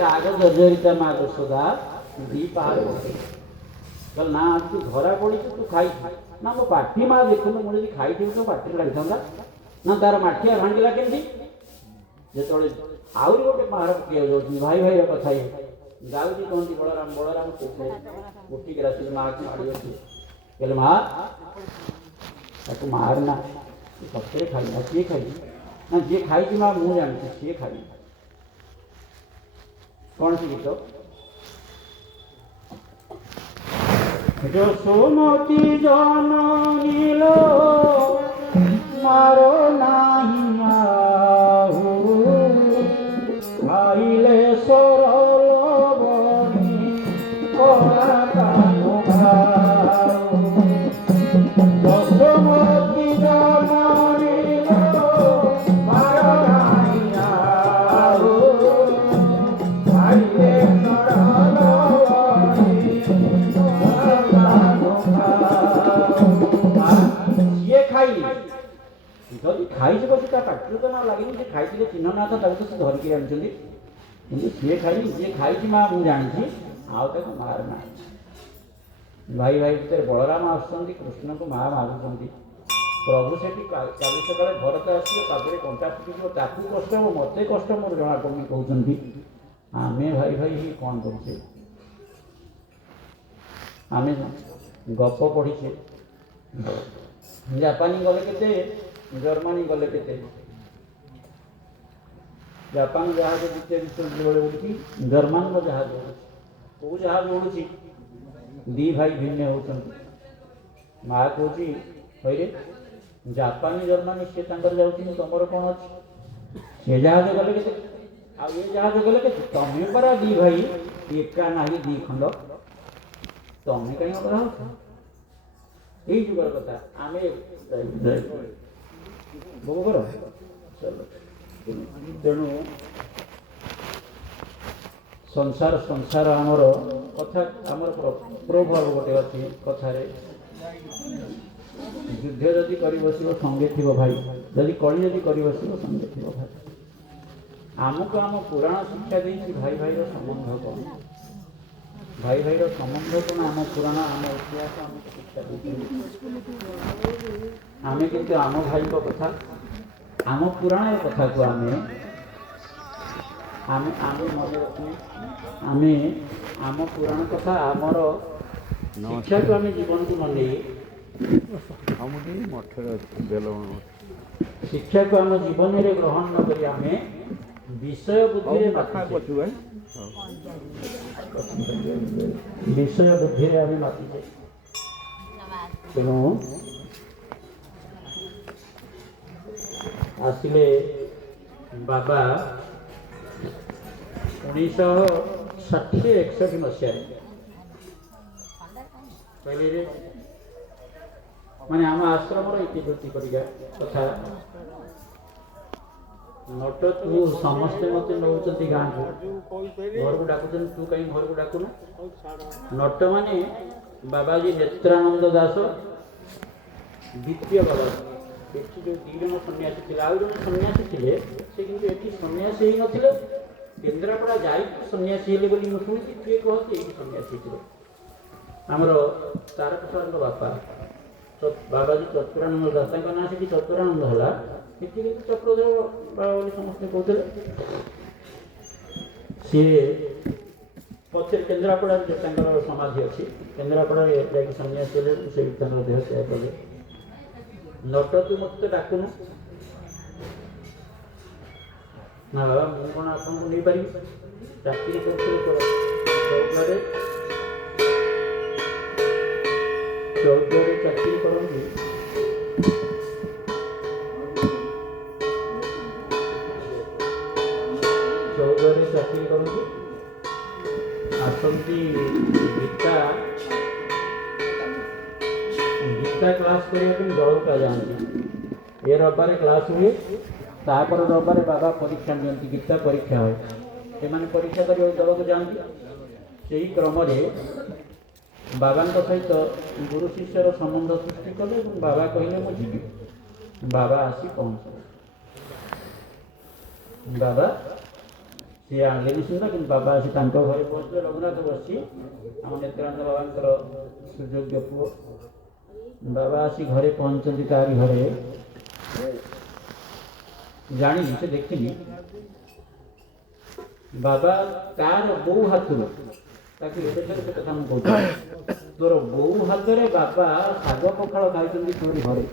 राग जर्जरिता माँ यशोदा दी पहाड़ कल ना तू धरा पड़ी तू खाई ना मो पाठी माँ देखु मुझे खाई थी तो पाठी लगी था ना तार माठिया भांगिला केमती जो आहरी गोटे पहाड़ पकड़ जाऊँ भाई भाई कथा जाऊँगी कहती बलराम बलराम उठिक आस माँ को माड़ी अच्छी कहले माँ ताको मारना सत्य खाई सी खाई ना जी खाई माँ मुझे जानती सी खाई कौन सी गीत यशोमती जननी लो मारो नहीं आहू खाइले सरल बनी करा कानु भाऊ यशोमती जननी लो मारो नहीं आहू जदि खाई पाटी तो ना लगे सी खाई चिन्ह ना था तो से धरिकी आनी सी खाई जी खाई माँ मुझे जानी आउ मारना भाई भाई भितर बलराम आसुँच कृष्ण को माँ मागुंट प्रभु से 40 काले भरत आसो पादे कंटा फुटिज ताकू कष्ट हम मत कष्ट मोर जना पड़नी कहते आम भाई भाई ही कौन करे आम गप पढ़ीचे जापानी गले केते जर्मनी गले केते जापान जहाज द्वितीय विश्व युद्ध उड़ी जर्मन जहाज उड़ी कौ जहाज उड़ी दी भाई भिन्न होती माँ कौची हईरे जापानी जर्मनी सी जाऊँ तुमर कौन अच्छे से जहाज गले के ये जहाज गले के तुम्हें परा दी भाई एका ना दी खंड तुम्हें कहीं करा यही जुगर कथा आम भोग कर तेणु संसार संसार आमर कथा आमर प्रभाव गोटे अच्छी कथार युद्ध जदि कर बस संगे थी भाई जदि कली जदि कर बस संगे थी भाई आमको आम पुराण शिक्षा देती भाई भाई संबंध कौन भाई भाई संबंध कौन आम पुराण आम इतिहास आमको शिक्षा देती आम किंतु आम भाई कथा आम पुराण कथा को आम आम आम मन रखने आम आम पुराण कथा आमर शिक्षा को आम जीवन को मन शिक्षा को आम जीवन में ग्रहण न करी आम विषय बुद्धि विषय बुद्धि आम मातिचे तेणु आसिले बाबा 1960-61 मसीह पहले माने आम आश्रम इतिवृत्ति करिया कथा नट तू समस्ते मत नौ गाँ को घर को डाकुन तू कहीं घर को डाकुन नट माने बाबाजी नेत्रानंद दास द्वितीय बाबा जो दी जन सन्यासी थे आउ जन सन्यासी थे से किंतु एटी सन्यासी ही नथिले केन्द्रापड़ा जाई सन्यासी हेले बोली मुझे शुणी किए कहते ये सन्यासी थे आमर तारकेश्वर बापा तो बाबाजी चतुरानंद दास ना से चतुरानंद है ये चक्रधर बाबा बोली समस्ते कहते सी पक्षे केन्द्रापड़ा जो समाधि अच्छी केन्द्रापड़ा जा सन्यासी से देह त्याग कले नट तू मत डाकुन ना बाबा मुझे कौन आपको नहीं पारि चाकरी करते चौद्वारे चाकरी करती चौद्वारे चाकरी करती ଆସନ୍ତି ଗୀତା ଗୀତା କ୍ଲାସ୍ କରିବା ପାଇଁ ଦଳକା ଯାଆନ୍ତି। ଏ ରବିବାରେ କ୍ଲାସ୍ ହୁଏ, ତାପରେ ରବିବାରେ ବାବା ପରୀକ୍ଷା ନିଅନ୍ତି, ଗୀତା ପରୀକ୍ଷା ହୁଏ। ସେମାନେ ପରୀକ୍ଷା କରିବାକୁ ଦଳକୁ ଯାଆନ୍ତି। ସେହି କ୍ରମରେ ବାବାଙ୍କ ସହିତ ଗୁରୁ ଶିଷ୍ୟର ସମ୍ବନ୍ଧ ସୃଷ୍ଟି କଲେ ଏବଂ ବାବା କହିଲେ ମୁଁ ଯିବି। ବାବା ଆସି ପହଞ୍ଚିଲେ। ବାବା ସିଏ ଆଣିଲେନି ସୁଦ୍ଧା, କିନ୍ତୁ ବାବା ଆସି ତାଙ୍କ ଘରେ ପହଞ୍ଚିଲେ। ରଘୁନାଥ ବସି ଆମ ନିତ୍ୟାନନ୍ଦ ବାବାଙ୍କର ସୁଯୋଗ୍ୟ ପୁଅ। ବାବା ଆସି ଘରେ ପହଞ୍ଚନ୍ତି, ତାରି ଘରେ ଜାଣିଲି, ସେ ଦେଖିଲି ବାବା ତାର ବୋଉ ହାତରୁ ତାକୁ ଏବେ ସେ କଥା ମୁଁ କହୁଛି, ତୋର ବୋଉ ହାତରେ ବାବା ଶାଗ ପଖାଳ ଖାଇଛନ୍ତି ତୋରି ଘରେ।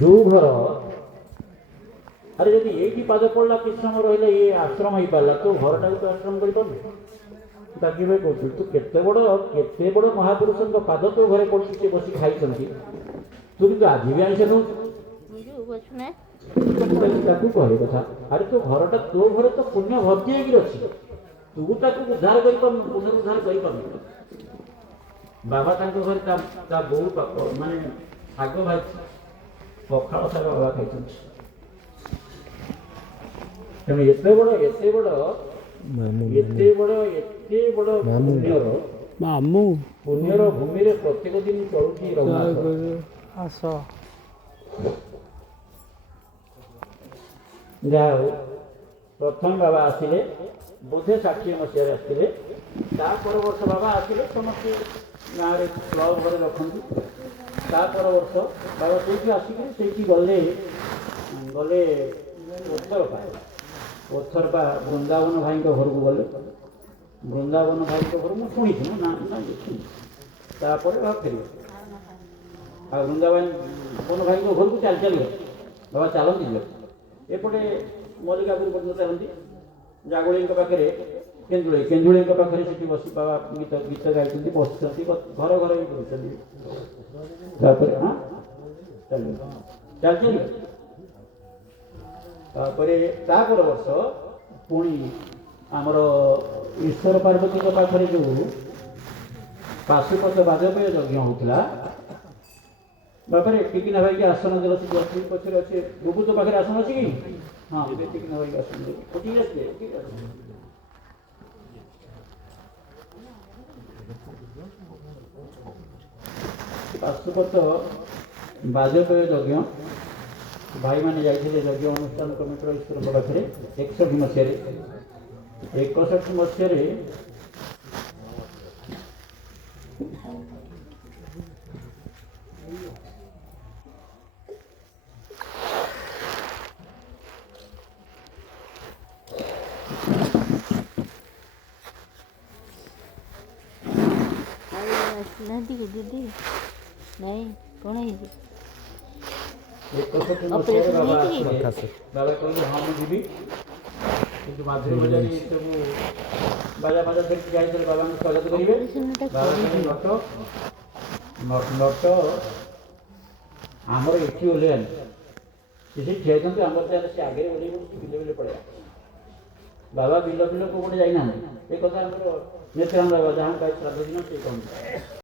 ଯୋଉ ଘର ଆରେ ଯଦି ଏଇଠି ପାଦ ପଡ଼ିଲା କିଛି ସମୟ ରହିଲେ ଏ ଆଶ୍ରମ ହେଇପାରିଲା, ତୋ ଘରଟାକୁ ତୁ ଆଶ୍ରମ କରିପାରୁନୁ। ତାକୁ ଏବେ କହୁଛୁ ତୁ କେତେ ବଡ଼ ମହାପୁରୁଷଙ୍କ ପାଦ ତୋ ଘରେ ପଡ଼ିଛି, ସେ ବସି ଖାଇଛନ୍ତି, ତୁ କିନ୍ତୁ ଆଜି ବି ଆଇଁଷ ନଉଛୁ। ତାକୁ କହେ କଥା, ଆରେ ତୋ ଘରଟା ତୋ ଘରେ ତ ପୁଣ୍ୟ ଭର୍ତ୍ତି ହେଇକି ଅଛି, ତୁ ତାକୁ ଉଦ୍ଧାର କରିପାରୁନୁ, ପୁନରୁଦ୍ଧାର କରିପାରୁନୁ। ବାବା ତାଙ୍କ ଘରେ ତା ବୋଉ ମାନେ ଶାଗ ଭାଜି ପଖାଳ ଶାଗ ବାବା ଖାଇଛନ୍ତି। ତେଣୁ ଏତେ ବଡ଼ ପୁଣ୍ୟର ଭୂମିରେ ପ୍ରତ୍ୟେକ ଦିନ ଚଳୁଛି ରଘୁନାଥ। ଯାହା ହଉ, ପ୍ରଥମେ ବାବା ଆସିଲେ ବୋଧେ 60 ମସିହାରେ ଆସିଥିଲେ। ତା ପର ବର୍ଷ ବାବା ଆସିଲେ, ସମସ୍ତେ ଗାଁରେ କ୍ଲବ୍ ଘରେ ରଖନ୍ତି। ତା ପର ବର୍ଷ ବାବା ସେଇଠି ଆସିକି ସେଇଠି ଗଲେ ଓଥରପା ବୃନ୍ଦାବନ ଭାଇଙ୍କ ଘରକୁ ଗଲେ। ବୃନ୍ଦାବନ ଭାଇଙ୍କ ଘରୁ ମୁଁ ଶୁଣିଛି, ନା ଦେଖିନି। ତାପରେ ବାବା ଫେରିବେ। ଆଉ ବୃନ୍ଦାବନ ଭାଇଙ୍କ ଘରକୁ ଚାଲିଗଲେ। ବାବା ଚାଲନ୍ତି ଯିବେ। ଏପଟେ ମଲ୍ଲିକାପୁର ପର୍ଯ୍ୟନ୍ତ ଚାଲନ୍ତି। ଜାଗୁଳେଇଙ୍କ ପାଖରେ କେନ୍ଦୁଳେଇଙ୍କ ପାଖରେ ସେଠି ବସି ବାବା ଗୀତ ଗାଇଛନ୍ତି, ବସିଛନ୍ତି, ଘର ହେଇ କରୁଛନ୍ତି। ତାପରେ ଚାଲିଲେ। ତାପରେ ତା ପର ବର୍ଷ ପୁଣି ଆମର ଈଶ୍ୱର ପାର୍ବତୀଙ୍କ ପାଖରେ ଯେଉଁ ପାଶୁପତ ବାଜପେୟ ଯଜ୍ଞ ହେଉଥିଲା, ବାପାରେ ଟିକିନା ଭାଇକି ଆସନ ଦେଲ, ସେ ପଛରେ ଅଛି। ବୁବୁ ତୋ ପାଖରେ ଆସନ ଅଛି କି? ହଁ, ଟିକିନା ଭାଇକି ଆସନ ଦେଲି। ଠିକ୍ ଅଛି, ଠିକ୍ ଅଛି। ପାଶୁପତ ବାଜପେୟ ଯଜ୍ଞ ଭାଇମାନେ ଯାଇଥିଲେ ଯଜ୍ଞ ଅନୁଷ୍ଠାନ କମିଟିର ଈଶ୍ୱରଙ୍କ ପାଖରେ 61 ମସିହାରେ। 61 ମସିହାରେ ଦିଦି ନାଇଁ କ'ଣ ହେଇଛି? 61 ମସିହାରେ ବାବା ଆସିଲେ। ବାବା କହିଲେ ହଁ ମୁଁ ଯିବି, କିନ୍ତୁ ମାଧୁରୀ ବଜାରୀ ସବୁ ବାଜା ଧରିକି ଯାଇଥିଲେ ବାବାଙ୍କୁ ସ୍ୱାଗତ କରିବେ। ବାବା କହିଲେ ନଟ ଆମର ଏଠି ଓହ୍ଲେଇବାନି, ସେ ଠିଆ ହେଇଛନ୍ତି, ଆମର ଚାଲେ ସେ ଆଗରେ ଓହ୍ଲେଇ ପଡ଼ୁଛି, ବିଲେ ପଳେଇବା। ବାବା ବିଲ କୋଉ ଗୋଟେ ଯାଇନାହାନ୍ତି। ଏ କଥା ଆମର ନିତ୍ୟାନନ୍ଦ ବାବା ଯାହା ଶ୍ରାଦ୍ଧ ଦିନ ସେ କହନ୍ତି।